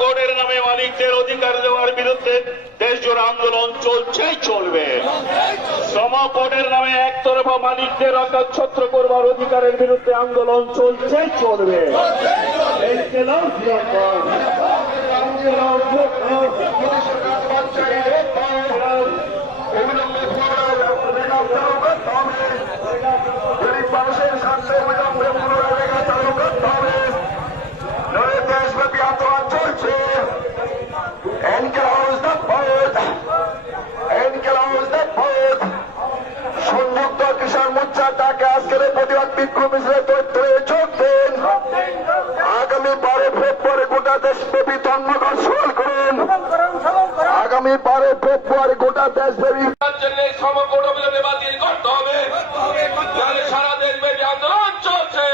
কোডের নামে মালিকদের অধিকার দেওয়ার বিরুদ্ধে দেশ জুড়ে আন্দোলন চলছেই চলবে শ্রম বোর্ডের নামে একতরফা মালিকদের ছত্র করবার অধিকারের বিরুদ্ধে আন্দোলন চলছেই চলবে ইনকিলাব জন্য এই অভিযানে বাতিল করতে হবে। তাহলে সারা দেশব্যাপী আন্দোলন চলছে।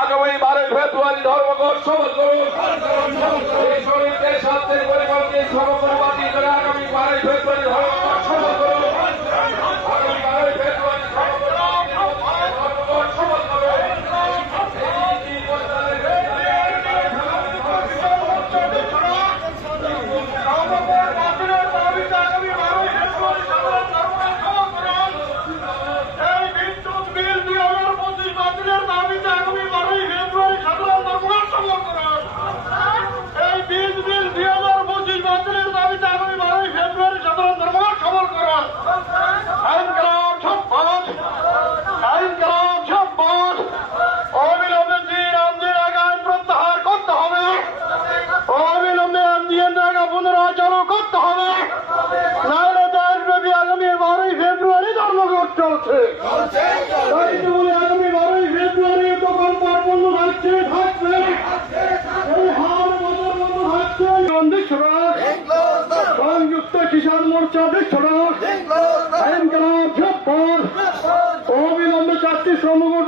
আগামী বারোই ফেব্রুয়ারি ধর্মঘট সভা করুন। এই শ্রমিকদের স্বার্থের পরিবর্তে সমগ্র বাতিল করে আগামী বারোই ফেব্রুয়ারি ধর্মঘট সফল করুন আগামী বারোই ফেব্রুয়ারি ধর্মঘট সফল করুন অবিলম্বে জি রামজির আগাম প্রত্যাহার করতে হবে অবিলম্বে এমজিএন জায়গা পুনরায় চালু করতে হবে নাহলে দেশব্যাপী আগামী বারোই ফেব্রুয়ারি ধর্মঘট চলছে তাই তো বলি আগামী বারোই ফেব্রুয়ারি দোকান পাট বন্ধ থাকছে থাকবে এই হার বাজার বন্ধ থাকছে অধ্যক্ষরা সংযুক্ত কিষাণ মোর্চা অধ্যক্ষরা আইন ঝটপট অবিলম্বে চারটি শ্রমঘট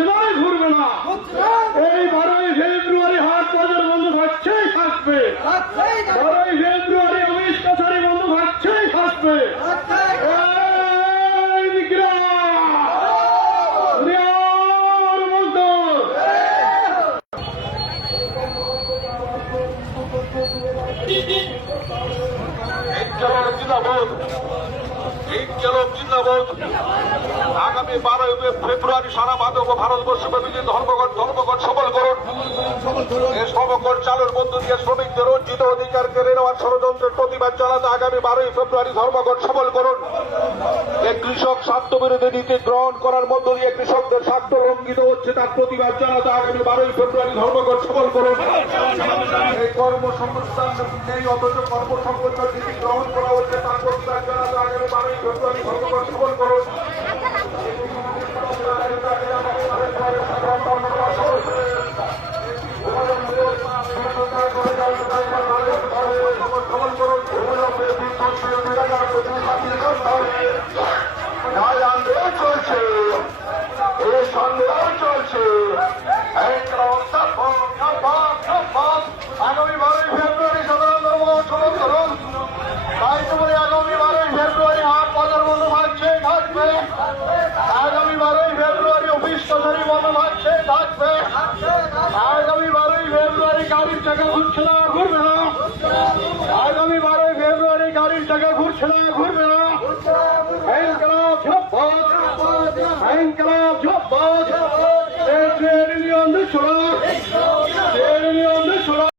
না ঘুরবে না। এই বারোই ফেব্রুয়ারি হাট বাজার বন্ধ থাকছেই থাকবে। বারোই ফেব্রুয়ারি অফিস কাছারি বন্ধ থাকছেই থাকবে। এই বিক্রম! মজদুর! জিন্দাবাদ আগামী বারোই ফেব্রুয়ারি সারা মাদক ও ভারতবর্ষব্যাপী ধর্মঘট ধর্মঘট সফল করুন ধর্মঘট চালুর মধ্য দিয়ে শ্রমিকদের অর্জিত অধিকার কেড়ে নেওয়ার ষড়যন্ত্রের প্রতিবাদ জানাতে আগামী বারোই ফেব্রুয়ারি ধর্মঘট সফল করুন। এই কৃষক স্বার্থ বিরোধী নীতি গ্রহণ করার মধ্য দিয়ে কৃষকদের স্বার্থ লঙ্ঘিত হচ্ছে তার প্রতিবাদ জানাতে আগামী বারোই ফেব্রুয়ারি ধর্মঘট সফল করুন। এই কর্মসংস্থান নেই, অথচ কর্মসংস্থান নীতি গ্রহণ করা হচ্ছে তার প্রতিবাদ জানাতে আগামী বারোই ফেব্রুয়ারি ধর্মঘট সফল করুন। থাকবে আগামী বারোই ফেব্রুয়ারি গাড়ির চাকা ঘুরছে না ঘুরবে না আগামী বারোই ফেব্রুয়ারি গাড়ির চাকা ঘুরছে না ঘুরবে না ইনকলাব ঝপ্পত ইনকলাব ঝপ্পত ইউনিয়ন ছড়া